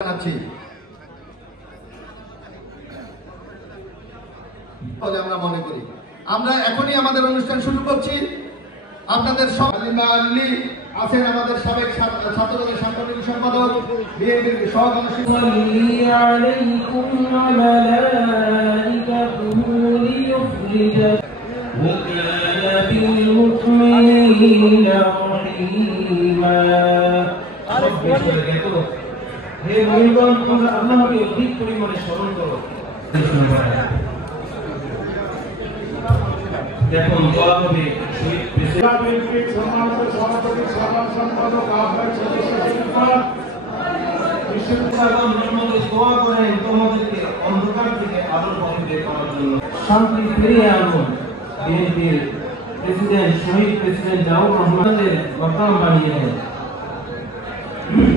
জানাচ্ছি। আমরা মনে করি আমরা এখনই আমাদের অনুষ্ঠান শুরু করছি। আপনাদের সব আছেন আমাদের সাবেক ছাত্রদলের সাংগঠনিক সম্পাদক, বিএনপির সহকর্মী হে মহিগণ, তোমরা আল্লাহকে অধিক পরিমাণে স্মরণ করো। দেখুন বলা হবে শহীদ প্রেসিডেন্ট সম্মানিত সভাপতি সাধারণ সম্পাদক আহ্বায়ক সদস্য বিশ্ববিদ্যালয় আমাদের দোয়া করেন তোমাদেরকে অন্ধকার থেকে আলোর পথে বের করার জন্য, শান্তি ফিরিয়ে আনুন। বিএনপির প্রেসিডেন্ট শহীদ প্রেসিডেন্ট জিয়াউর রহমানের মাকাম বানিয়ে দেন।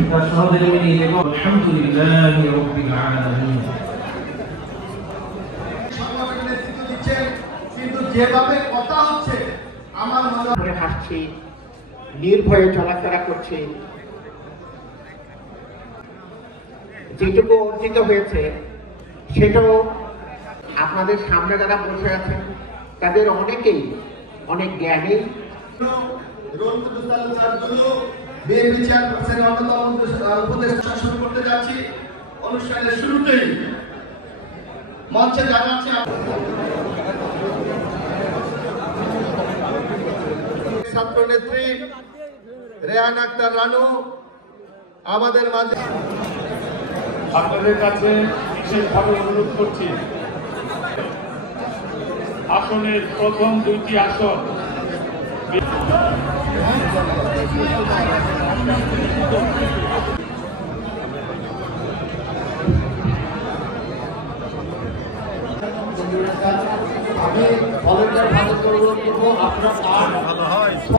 তার সহযোগী মিলিয়ে দেব আলহামদুলিল্লাহি রাব্বিল আলামিন। সংগঠনের নেতৃত্ব দিচ্ছেন, কিন্তু যেভাবে কথা হচ্ছে আমার মনে হয় হাসছি, নির্ভয়ে চলাফেরা করছি। যেটুকু অর্জিত হয়েছে সেটাও আপনাদের সামনে যারা বসে আছেন তাদের অনেকেই অনেক জ্ঞানী। বিএনপি চেয়ারপারসনের অন্যতম উপদেষ্টা শুরু করতে যাচ্ছি। অনুষ্ঠানের শুরুতেই মঞ্চে জানাচ্ছি ছাত্র নেত্রী রেহান আক্তার রানু আমাদের মাঝে। আপনাদের কাছে বিশেষভাবে অনুরোধ করছি, আসনের প্রথম দুইটি আসন আমি ভলেন্টিয়ার ভালো করবো, আপনারা